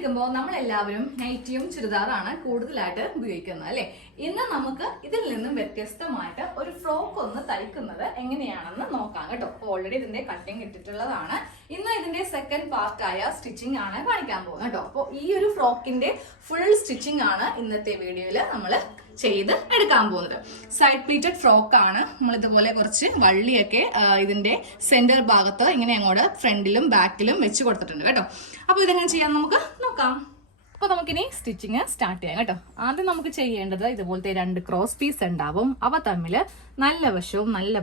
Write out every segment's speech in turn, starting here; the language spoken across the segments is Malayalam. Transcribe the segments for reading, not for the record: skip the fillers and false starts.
വീട്ടിലിരിക്കുമ്പോൾ നമ്മളെല്ലാവരും നൈറ്റിയും ചുരിദാറാണ് കൂടുതലായിട്ട് ഉപയോഗിക്കുന്നത് അല്ലെ. ഇന്ന് നമുക്ക് ഇതിൽ നിന്നും വ്യത്യസ്തമായിട്ട് ഒരു ഫ്രോക്ക് ഒന്ന് തയ്ക്കുന്നത് എങ്ങനെയാണെന്ന് നോക്കാം കേട്ടോ. ഓൾറെഡി ഇതിന്റെ കട്ടിങ് ഇട്ടിട്ടുള്ളതാണ്. ഇന്ന് ഇതിന്റെ സെക്കൻഡ് പാർട്ടായ സ്റ്റിച്ചിങ് ആണ് കാണിക്കാൻ പോകുന്നത് കേട്ടോ. അപ്പോൾ ഈ ഒരു ഫ്രോക്കിന്റെ ഫുൾ സ്റ്റിച്ചിങ് ആണ് ഇന്നത്തെ വീഡിയോയില് നമ്മൾ ചെയ്ത് എടുക്കാൻ പോകുന്നത്. സൈഡ് പ്ലീറ്റഡ് ഫ്രോക്ക് ആണ്. നമ്മൾ ഇതുപോലെ കുറച്ച് വള്ളിയൊക്കെ ഇതിന്റെ സെന്റർ ഭാഗത്ത് ഇങ്ങനെ അങ്ങോട്ട് ഫ്രണ്ടിലും ബാക്കിലും വെച്ച് കൊടുത്തിട്ടുണ്ട് കേട്ടോ. അപ്പൊ ഇതെങ്ങനെ ചെയ്യാൻ നമുക്ക് നോക്കാം. അപ്പൊ നമുക്കിനി സ്റ്റിച്ചിങ് സ്റ്റാർട്ട് ചെയ്യാം കേട്ടോ. ആദ്യം നമുക്ക് ചെയ്യേണ്ടത് ഇതുപോലത്തെ 2 ക്രോസ് പീസ് ഉണ്ടാവും. അവ തമ്മിൽ നല്ല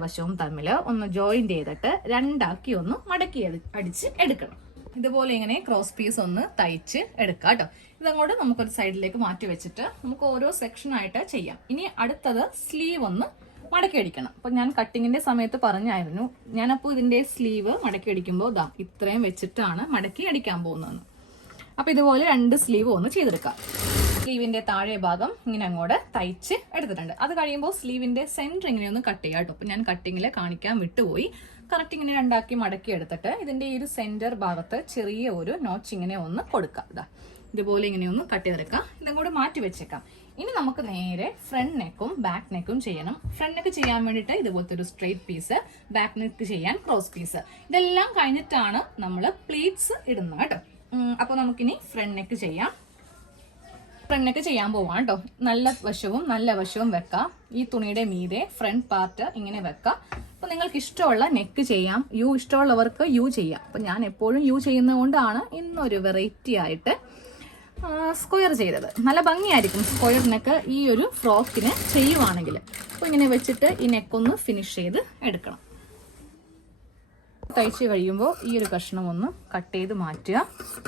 വശവും തമ്മിൽ ഒന്ന് ജോയിന്റ് ചെയ്തിട്ട് രണ്ടാക്കി ഒന്ന് മടക്കി അടിച്ച് എടുക്കണം. ഇതുപോലെ ഇങ്ങനെ ക്രോസ് പീസ് ഒന്ന് തയ്ച്ച് എടുക്കാം കേട്ടോ. ഇതങ്ങോട്ട് നമുക്കൊരു സൈഡിലേക്ക് മാറ്റി വെച്ചിട്ട് നമുക്ക് ഓരോ സെക്ഷൻ ആയിട്ട് ചെയ്യാം. ഇനി അടുത്തത് സ്ലീവ് ഒന്ന് മടക്കി അടിക്കണം. അപ്പൊ ഞാൻ കട്ടിങ്ങിന്റെ സമയത്ത് പറഞ്ഞായിരുന്നു, ഞാനപ്പോൾ ഇതിന്റെ സ്ലീവ് മടക്കി അടിക്കുമ്പോൾ ദാ ഇത്രയും വെച്ചിട്ടാണ് മടക്കി അടിക്കാൻ പോകുന്നത്. അപ്പൊ ഇതുപോലെ 2 സ്ലീവ് ഒന്ന് ചെയ്തെടുക്കാം. സ്ലീവിന്റെ താഴെ ഭാഗം ഇങ്ങനെ അങ്ങോട്ട് തയ്ച്ച് എടുത്തിട്ടുണ്ട്. അത് കഴിയുമ്പോൾ സ്ലീവിന്റെ സെന്റർ ഇങ്ങനെ ഒന്ന് കട്ട് ചെയ്യാം കേട്ടോ. അപ്പൊ ഞാൻ കട്ടിങ്ങിൽ കാണിക്കാൻ വിട്ടുപോയി. കറക്റ്റ് ഇങ്ങനെ രണ്ടാക്കി മടക്കി എടുത്തിട്ട് ഇതിന്റെ ഈ ഒരു സെന്റർ ഭാഗത്ത് ചെറിയ ഒരു നോച്ച് ഇങ്ങനെ ഒന്ന് കൊടുക്കാം. ഇതാ ഇതുപോലെ ഇങ്ങനെ ഒന്ന് കട്ട് ചെയ്തെടുക്കാം. ഇതും കൂടെ മാറ്റി വെച്ചേക്കാം. ഇനി നമുക്ക് നേരെ ഫ്രണ്ട് നെക്കും ബാക്ക് നെക്കും ചെയ്യണം. ഫ്രണ്ട് നെക്ക് ചെയ്യാൻ വേണ്ടിയിട്ട് ഇതുപോലത്തെ ഒരു സ്ട്രെയിറ്റ് പീസ്, ബാക്ക് നെക്ക് ചെയ്യാൻ ക്രോസ് പീസ്. ഇതെല്ലാം കഴിഞ്ഞിട്ടാണ് നമ്മൾ പ്ലീറ്റ്സ് ഇടുന്നത് കേട്ടോ. അപ്പൊ നമുക്കിനി ഫ്രണ്ട് നെക്ക് ചെയ്യാം. ഫ്രണ്ട് നെക്ക് ചെയ്യാൻ പോവാം കേട്ടോ. നല്ല വശവും വെക്കാം. ഈ തുണിയുടെ മീതെ ഫ്രണ്ട് പാർട്ട് ഇങ്ങനെ വെക്കാം. അപ്പൊ നിങ്ങൾക്ക് ഇഷ്ടമുള്ള നെക്ക് ചെയ്യാം. യു ഇഷ്ടമുള്ളവർക്ക് യു ചെയ്യാം. അപ്പൊ ഞാൻ എപ്പോഴും യു ചെയ്യുന്നത് കൊണ്ടാണ് ഇന്നൊരു വെറൈറ്റി ആയിട്ട് സ്ക്വയർ ചെയ്തത്. നല്ല ഭംഗിയായിരിക്കും സ്ക്വയർ നെക്ക് ഈ ഒരു ഫ്രോക്കിന് ചെയ്യുവാണെങ്കിൽ. അപ്പൊ ഇങ്ങനെ വെച്ചിട്ട് ഈ നെക്കൊന്ന് ഫിനിഷ് ചെയ്ത് എടുക്കണം. തയ്ച്ച് കഴിയുമ്പോൾ ഈ ഒരു കഷ്ണം ഒന്ന് കട്ട് ചെയ്ത് മാറ്റുക.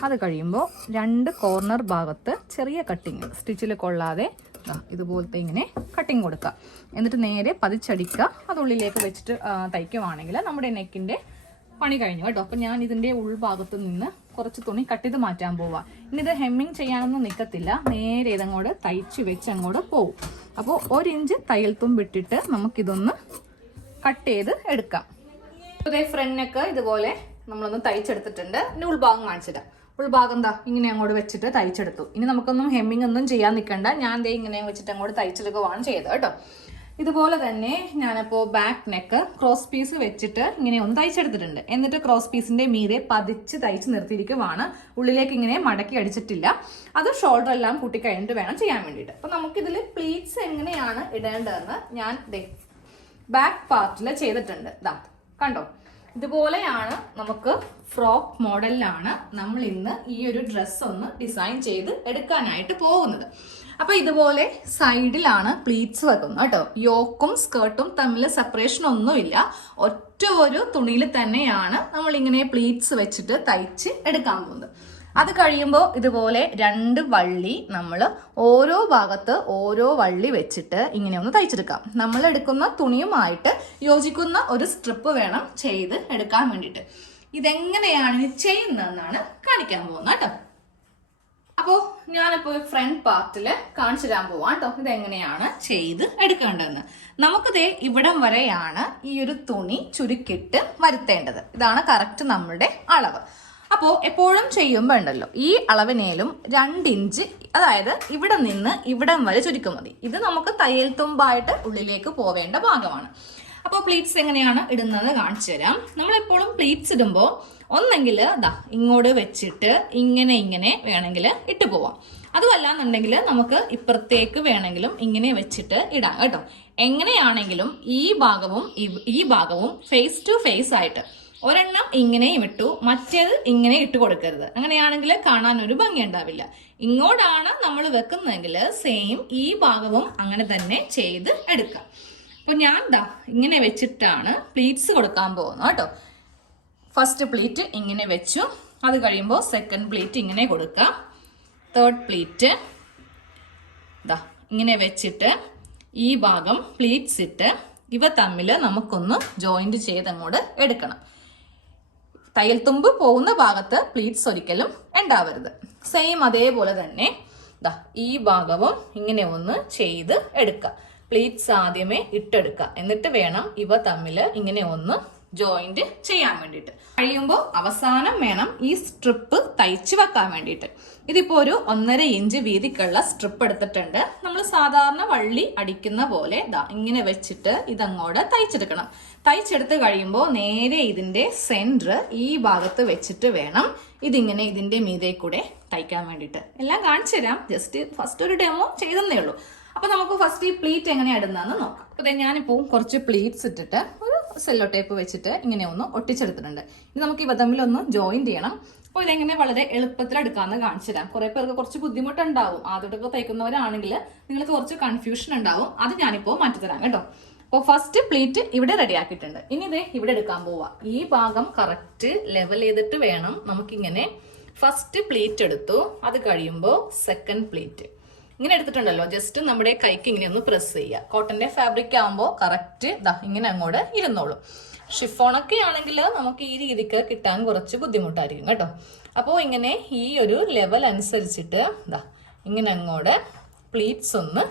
അത് കഴിയുമ്പോൾ 2 കോർണർ ഭാഗത്ത് ചെറിയ കട്ടിങ് സ്റ്റിച്ചിൽ കൊള്ളാതെ ഇതുപോലത്തെ ഇങ്ങനെ കട്ടിങ് കൊടുക്കുക. എന്നിട്ട് നേരെ പതിച്ചടിക്കുക. അതുള്ളിലേക്ക് വെച്ചിട്ട് തയ്ക്കുവാണെങ്കിൽ നമ്മുടെ നെക്കിന്റെ പണി കഴിഞ്ഞു കേട്ടോ. അപ്പൊ ഞാൻ ഇതിന്റെ ഉൾഭാഗത്ത് നിന്ന് കുറച്ച് തുണി കട്ട് ചെയ്ത് മാറ്റാൻ പോവാ. ഇനി ഇത് ഹെമ്മിങ് ചെയ്യാനൊന്നും നിൽക്കത്തില്ല. നേരെ ഇതങ്ങോട്ട് തയ്ച്ച് വെച്ച് അങ്ങോട്ട് പോവും. അപ്പോൾ 1 ഇഞ്ച് തയ്യൽ തുമ്പിട്ടിട്ട് നമുക്കിതൊന്ന് കട്ട് ചെയ്ത് എടുക്കാം. അതേ ഫ്രണ്ട് നെക്ക് ഇതുപോലെ നമ്മളൊന്ന് തയ്ച്ചെടുത്തിട്ടുണ്ട്. ഇനി ഉൾഭാഗം കാണിച്ചിടാം. ഉൾഭാഗം എന്താ ഇങ്ങനെ അങ്ങോട്ട് വെച്ചിട്ട് തയ്ച്ചെടുത്തു. ഇനി നമുക്കൊന്നും ഹെമ്മിങ് ഒന്നും ചെയ്യാൻ നിൽക്കണ്ട. ഞാൻ ദേ ഇങ്ങനെ വെച്ചിട്ട് അങ്ങോട്ട് തയ്ച്ചെടുക്കുകയാണ് ചെയ്തത് കേട്ടോ. ഇതുപോലെ തന്നെ ഞാനപ്പോൾ ബാക്ക് നെക്ക് ക്രോസ് പീസ് വെച്ചിട്ട് ഇങ്ങനെ ഒന്ന് തയ്ച്ചെടുത്തിട്ടുണ്ട്. എന്നിട്ട് ക്രോസ് പീസിന്റെ മീതെ പതിച്ച് തയ്ച്ച് നിർത്തിയിരിക്കുവാണ്. ഉള്ളിലേക്ക് ഇങ്ങനെ മടക്കി അടിച്ചിട്ടില്ല. അത് ഷോൾഡർ എല്ലാം കൂട്ടി കഴിഞ്ഞിട്ട് വേണം ചെയ്യാൻ വേണ്ടിയിട്ട്. അപ്പൊ നമുക്കിതിൽ പ്ലീറ്റ്സ് എങ്ങനെയാണ് ഇടേണ്ടതെന്ന് ഞാൻ ബാക്ക് പാർട്ടിൽ ചെയ്തിട്ടുണ്ട്. ഇതാ കണ്ടോ, ഇതുപോലെയാണ് നമുക്ക് ഫ്രോക്ക് മോഡലിലാണ് നമ്മൾ ഇന്ന് ഈ ഒരു ഡ്രസ്സ് ഒന്ന് ഡിസൈൻ ചെയ്ത് എടുക്കാനായിട്ട് പോകുന്നത്. അപ്പൊ ഇതുപോലെ സൈഡിലാണ് പ്ലീറ്റ്സ് വെക്കുന്നത് കേട്ടോ. യോക്കും സ്കേർട്ടും തമ്മിൽ സെപ്പറേഷൻ ഒന്നുമില്ല. ഒറ്റ ഒരു തുണിയിൽ തന്നെയാണ് നമ്മൾ ഇങ്ങനെ പ്ലീറ്റ്സ് വെച്ചിട്ട് തയ്ച്ച് എടുക്കാൻ പോകുന്നത്. അത് കഴിയുമ്പോൾ ഇതുപോലെ 2 വള്ളി നമ്മൾ ഓരോ ഭാഗത്ത് ഓരോ വള്ളി വെച്ചിട്ട് ഇങ്ങനെ ഒന്ന് തയ്ച്ചെടുക്കാം. നമ്മൾ എടുക്കുന്ന തുണിയുമായിട്ട് യോജിക്കുന്ന ഒരു സ്ട്രിപ്പ് വേണം ചെയ്ത് എടുക്കാൻ വേണ്ടിയിട്ട്. ഇതെങ്ങനെയാണ് ഇനി ചെയ്യുന്നതെന്നാണ് കാണിക്കാൻ പോകുന്നത് കേട്ടോ. അപ്പോൾ ഞാനിപ്പോൾ ഫ്രണ്ട് പാർട്ടില് കാണിച്ചു തരാൻ പോവാം കേട്ടോ. ഇതെങ്ങനെയാണ് ചെയ്ത് എടുക്കേണ്ടതെന്ന്. നമുക്കിതേ ഇവിടം വരെയാണ് ഈ ഒരു തുണി ചുരുക്കിട്ട് വരുത്തേണ്ടത്. ഇതാണ് കറക്റ്റ് നമ്മളുടെ അളവ്. അപ്പോൾ എപ്പോഴും ചെയ്യുമ്പോൾ ഉണ്ടല്ലോ ഈ അളവിനേലും 2 ഇഞ്ച്, അതായത് ഇവിടെ നിന്ന് ഇവിടം വരെ ചുരുക്കം മതി. ഇത് നമുക്ക് തയ്യൽ തുമ്പായിട്ട് ഉള്ളിലേക്ക് പോവേണ്ട ഭാഗമാണ്. അപ്പോൾ പ്ലീറ്റ്സ് എങ്ങനെയാണ് ഇടുന്നത് കാണിച്ചു തരാം. നമ്മളെപ്പോഴും പ്ലീറ്റ്സ് ഇടുമ്പോൾ ഒന്നെങ്കിൽ ഇങ്ങോട്ട് വെച്ചിട്ട് ഇങ്ങനെ വേണമെങ്കിൽ ഇട്ട് പോവാം. അതുമല്ലാന്നുണ്ടെങ്കിൽ നമുക്ക് ഇപ്പുറത്തേക്ക് വേണമെങ്കിലും ഇങ്ങനെ വെച്ചിട്ട് ഇടാം കേട്ടോ. എങ്ങനെയാണെങ്കിലും ഈ ഭാഗവും ഫേസ് ടു ഫേസ് ആയിട്ട് ഒരെണ്ണം ഇങ്ങനെയും ഇട്ടു, മറ്റേത് ഇങ്ങനെ ഇട്ട് കൊടുക്കരുത്. അങ്ങനെയാണെങ്കിൽ കാണാൻ ഒരു ഭംഗി ഉണ്ടാവില്ല. ഇങ്ങോട്ടാണ് നമ്മൾ വെക്കുന്നതെങ്കിൽ സെയിം ഈ ഭാഗവും അങ്ങനെ തന്നെ ചെയ്ത് എടുക്കാം. അപ്പൊ ഞാൻ ഇങ്ങനെ വെച്ചിട്ടാണ് പ്ലീറ്റ്സ് കൊടുക്കാൻ പോകുന്നത് കേട്ടോ. ഫസ്റ്റ് പ്ലീറ്റ് ഇങ്ങനെ വെച്ചു. അത് കഴിയുമ്പോൾ സെക്കൻഡ് പ്ലീറ്റ് ഇങ്ങനെ കൊടുക്കാം. തേർഡ് പ്ലീറ്റ് ഇങ്ങനെ വെച്ചിട്ട് ഈ ഭാഗം പ്ലീറ്റ്സ് ഇട്ട് ഇവ തമ്മിൽ നമുക്കൊന്ന് ജോയിന്റ് ചെയ്ത് അങ്ങോട്ട് എടുക്കണം. തയ്യൽ തുമ്പ് പോകുന്ന ഭാഗത്ത് പ്ലീറ്റ്സ് ഒരിക്കലും ഉണ്ടാവരുത്. സെയിം അതേപോലെ തന്നെ ഈ ഭാഗവും ഇങ്ങനെ ഒന്ന് ചെയ്ത് എടുക്കുക. പ്ലീറ്റ്സ് ആദ്യമേ ഇട്ടെടുക്കുക. എന്നിട്ട് വേണം ഇവ തമ്മിൽ ഇങ്ങനെ ഒന്ന് ജോയിന്റ് ചെയ്യാൻ വേണ്ടിയിട്ട്. കഴിയുമ്പോൾ അവസാനം വേണം ഈ സ്ട്രിപ്പ് തയ്ച്ചു വെക്കാൻ വേണ്ടിയിട്ട്. ഇതിപ്പോ ഒരു 1.5 ഇഞ്ച് വീതിക്കുള്ള സ്ട്രിപ്പ് എടുത്തിട്ടുണ്ട്. നമ്മൾ സാധാരണ വള്ളി അടിക്കുന്ന പോലെ ഇങ്ങനെ വെച്ചിട്ട് ഇതങ്ങോട്ട് തയ്ച്ചെടുക്കണം. തയ്ച്ചെടുത്ത് കഴിയുമ്പോൾ നേരെ ഇതിന്റെ സെന്റർ ഈ ഭാഗത്ത് വെച്ചിട്ട് വേണം ഇതിങ്ങനെ ഇതിന്റെ മീതെ കൂടെ തയ്ക്കാൻ വേണ്ടിയിട്ട്. എല്ലാം കാണിച്ചു തരാം, ജസ്റ്റ് ഫസ്റ്റ് ഒരു ഡെമോ ചെയ്തേ ഉള്ളൂ. അപ്പൊ നമുക്ക് ഫസ്റ്റ് ഈ പ്ലീറ്റ് എങ്ങനെ ഇടുന്നതെന്ന് നോക്കാം. അപ്പൊ ഞാനിപ്പോ കുറച്ച് പ്ലീറ്റ്സ് ഇട്ടിട്ട് ഒരു സെല്ലോ ടേപ്പ് വെച്ചിട്ട് ഇങ്ങനെ ഒന്ന് ഒട്ടിച്ചെടുത്തിട്ടുണ്ട്. ഇനി നമുക്ക് ഇവ തമ്മിലൊന്ന് ജോയിന്റ് ചെയ്യണം. അപ്പോൾ ഇതെങ്ങനെ വളരെ എളുപ്പത്തിൽ എടുക്കാമെന്ന് കാണിച്ചു തരാം. കുറെ പേർക്ക് കുറച്ച് ബുദ്ധിമുട്ടുണ്ടാവും. ആദ്യമൊക്കെ തയ്ക്കുന്നവരാണെങ്കിൽ നിങ്ങൾക്ക് കുറച്ച് കൺഫ്യൂഷൻ ഉണ്ടാവും. അത് ഞാനിപ്പോ മാറ്റിത്തരാം കേട്ടോ. അപ്പോൾ ഫസ്റ്റ് പ്ലീറ്റ് ഇവിടെ റെഡി ആക്കിയിട്ടുണ്ട്. ഇനി ഇതേ ഇവിടെ എടുക്കാൻ പോവാ. ഈ ഭാഗം കറക്റ്റ് ലെവൽ ചെയ്തിട്ട് വേണം നമുക്കിങ്ങനെ ഫസ്റ്റ് പ്ലീറ്റ് എടുത്തു. അത് കഴിയുമ്പോൾ സെക്കൻഡ് പ്ലീറ്റ് ഇങ്ങനെ എടുത്തിട്ടുണ്ടല്ലോ, ജസ്റ്റ് നമ്മുടെ കൈക്ക് ഇങ്ങനെ ഒന്ന് പ്രസ് ചെയ്യുക. കോട്ടന്റെ ഫാബ്രിക് ആകുമ്പോൾ കറക്റ്റ് ഇങ്ങനെ അങ്ങോട്ട് ഇരുന്നോളൂ. ഷിഫോണൊക്കെ ആണെങ്കിൽ നമുക്ക് ഈ രീതിക്ക് കിട്ടാൻ കുറച്ച് ബുദ്ധിമുട്ടായിരിക്കും കേട്ടോ. അപ്പോൾ ഇങ്ങനെ ഈ ഒരു ലെവൽ അനുസരിച്ചിട്ട് ഇങ്ങനെ അങ്ങോട്ട് പ്ലീറ്റ്സ് ഒന്ന്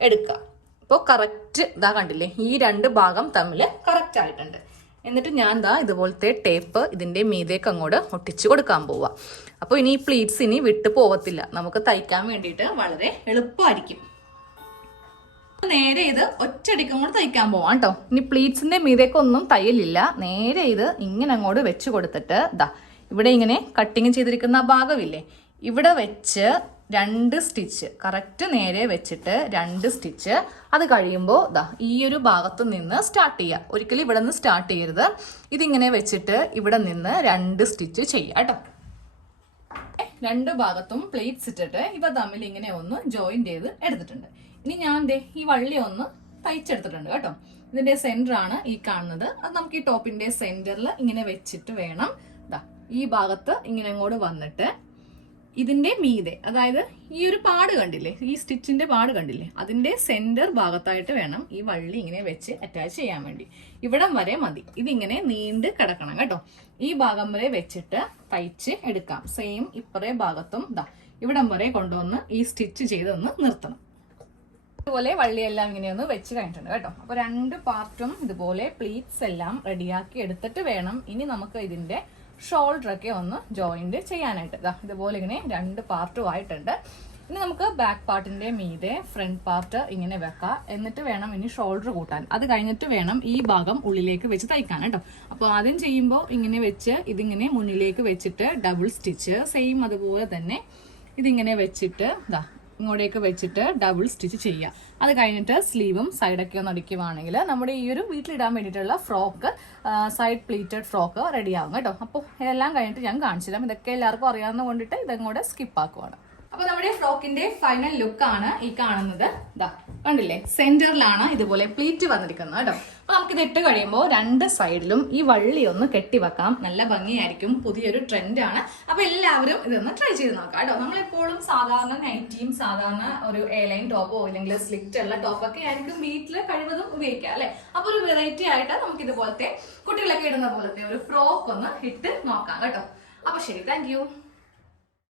എടുക്കുക. ഇപ്പോൾ കറക്റ്റ് കണ്ടില്ലേ, ഈ 2 ഭാഗം തമ്മിൽ കറക്റ്റ് ആയിട്ടുണ്ട്. എന്നിട്ട് ഞാൻ ഇതുപോലത്തെ ടേപ്പ് ഇതിന്റെ മീതേക്ക് അങ്ങോട്ട് ഒട്ടിച്ചു കൊടുക്കാൻ പോവാ. അപ്പോൾ ഇനി ഈ പ്ലീറ്റ്സ് ഇനി വിട്ടു പോവത്തില്ല, നമുക്ക് തയ്ക്കാൻ വേണ്ടിയിട്ട് വളരെ എളുപ്പമായിരിക്കും. നേരെ ഇത് ഒറ്റയടിക്കും കൂടെ തയ്ക്കാൻ പോവാം കേട്ടോ. ഇനി പ്ലീറ്റ്സിന്റെ മീതേക്കൊന്നും തയ്യലില്ല. നേരെ ഇത് ഇങ്ങനെ അങ്ങോട്ട് വെച്ച് കൊടുത്തിട്ട് ഇവിടെ ഇങ്ങനെ കട്ടിങ് ചെയ്തിരിക്കുന്ന ഭാഗമില്ലേ, ഇവിടെ വെച്ച് 2 സ്റ്റിച്ച് കറക്റ്റ് നേരെ വെച്ചിട്ട് 2 സ്റ്റിച്ച്. അത് കഴിയുമ്പോൾ ഈ ഒരു ഭാഗത്ത് നിന്ന് സ്റ്റാർട്ട് ചെയ്യുക. ഒരിക്കലും ഇവിടെ നിന്ന് സ്റ്റാർട്ട് ചെയ്യരുത്. ഇതിങ്ങനെ വെച്ചിട്ട് ഇവിടെ നിന്ന് 2 സ്റ്റിച്ച് ചെയ്യുക കേട്ടോ. 2 ഭാഗത്തും പ്ലേറ്റ്സ് ഇട്ടിട്ട് ഇവ തമ്മിൽ ഇങ്ങനെ ഒന്ന് ജോയിന്റ് ചെയ്ത് എടുത്തിട്ടുണ്ട്. ഇനി ഞാൻ ഈ വള്ളി ഒന്ന് തയ്ച്ചെടുത്തിട്ടുണ്ട് കേട്ടോ. ഇതിന്റെ സെന്റർ ആണ് ഈ കാണുന്നത്. അത് നമുക്ക് ഈ ടോപ്പിന്റെ സെന്ററിൽ ഇങ്ങനെ വെച്ചിട്ട് വേണം ഈ ഭാഗത്ത് ഇങ്ങനെ അങ്ങോട്ട് വന്നിട്ട് ഇതിന്റെ മീതെ, അതായത് ഈ ഒരു പാട് കണ്ടില്ലേ, ഈ സ്റ്റിച്ചിന്റെ പാട് കണ്ടില്ലേ, അതിന്റെ സെന്റർ ഭാഗത്തായിട്ട് വേണം ഈ വള്ളി ഇങ്ങനെ വെച്ച് അറ്റാച്ച് ചെയ്യാൻ വേണ്ടി. ഇവിടം വരെ മതി. ഇതിങ്ങനെ നീണ്ട് കിടക്കണം കേട്ടോ. ഈ ഭാഗം വരെ വെച്ചിട്ട് തയ്ച്ച് എടുക്കാം. സെയിം ഇപ്പറേ ഭാഗത്തും ഇവിടം വരെ കൊണ്ടുവന്ന് ഈ സ്റ്റിച്ച് ചെയ്തൊന്ന് നിർത്തണം. ഇതുപോലെ വള്ളിയെല്ലാം ഇങ്ങനെ ഒന്ന് വെച്ച് കഴിഞ്ഞിട്ടുണ്ട് കേട്ടോ. അപ്പൊ 2 പാർട്ടും ഇതുപോലെ പ്ലീറ്റ്സ് എല്ലാം റെഡിയാക്കി എടുത്തിട്ട് വേണം ഇനി നമുക്ക് ഇതിന്റെ ഷോൾഡർ ഒക്കെ ഒന്ന് ജോയിന്റ് ചെയ്യാനായിട്ട്. ഇതുപോലെ ഇങ്ങനെ 2 പാർട്ടും ആയിട്ടുണ്ട്. ഇനി നമുക്ക് ബാക്ക് പാർട്ടിന്റെ മീതെ ഫ്രണ്ട് പാർട്ട് ഇങ്ങനെ വെക്കാം. എന്നിട്ട് വേണം ഇനി ഷോൾഡർ കൂട്ടാൻ. അത് കഴിഞ്ഞിട്ട് വേണം ഈ ഭാഗം ഉള്ളിലേക്ക് വെച്ച് തയ്ക്കാൻ കേട്ടോ. അപ്പോൾ ആദ്യം ചെയ്യുമ്പോൾ ഇങ്ങനെ വെച്ച് ഇതിങ്ങനെ മുന്നിലേക്ക് വെച്ചിട്ട് ഡബിൾ സ്റ്റിച്ച്, സെയിം അതുപോലെ തന്നെ ഇതിങ്ങനെ വെച്ചിട്ട് ഇങ്ങോട്ടേക്ക് വെച്ചിട്ട് ഡബിൾ സ്റ്റിച്ച് ചെയ്യുക. അത് കഴിഞ്ഞിട്ട് സ്ലീവും സൈഡൊക്കെ ഒന്ന് അടിക്കുവാണെങ്കിൽ നമ്മുടെ ഈ ഒരു വീട്ടിലിടാൻ വേണ്ടിയിട്ടുള്ള frock, side pleated frock ready ആവും കേട്ടോ. അപ്പോൾ എല്ലാം കഴിഞ്ഞിട്ട് ഞാൻ കാണിച്ചു തരാം. ഇതൊക്കെ എല്ലാവർക്കും അറിയാവുന്ന കൊണ്ടിട്ട് ഇതങ്ങോട്ട് സ്കിപ്പ് ആക്കുവാണ്. അപ്പൊ നമ്മുടെ ഫ്രോക്കിന്റെ ഫൈനൽ ലുക്ക് ആണ് ഈ കാണുന്നത്. കണ്ടില്ലേ, സെന്ററിലാണ് ഇതുപോലെ പ്ലീറ്റ് വന്നിരിക്കുന്നത് കേട്ടോ. അപ്പൊ നമുക്കിത് ഇട്ട് കഴിയുമ്പോൾ 2 സൈഡിലും ഈ വള്ളി ഒന്ന് കെട്ടിവെക്കാം. നല്ല ഭംഗിയായിരിക്കും. പുതിയൊരു ട്രെൻഡാണ്. അപ്പൊ എല്ലാവരും ഇതൊന്ന് ട്രൈ ചെയ്ത് നോക്കാം കേട്ടോ. നമ്മളെപ്പോഴും സാധാരണ നൈറ്റിയും സാധാരണ ഒരു എയർലൈൻ ടോപ്പോ അല്ലെങ്കിൽ സ്ലിറ്റ് ഉള്ള ടോപ്പൊക്കെ ആയിരിക്കും വീട്ടിൽ കഴിവതും ഉപയോഗിക്കുക അല്ലെ. അപ്പൊ ഒരു വെറൈറ്റി ആയിട്ട് നമുക്ക് ഇതുപോലത്തെ കുട്ടികളൊക്കെ ഇടുന്ന പോലത്തെ ഒരു ഫ്രോക്ക് ഒന്ന് ഇട്ട് നോക്കാം കേട്ടോ. അപ്പൊ ശരി, താങ്ക് യു.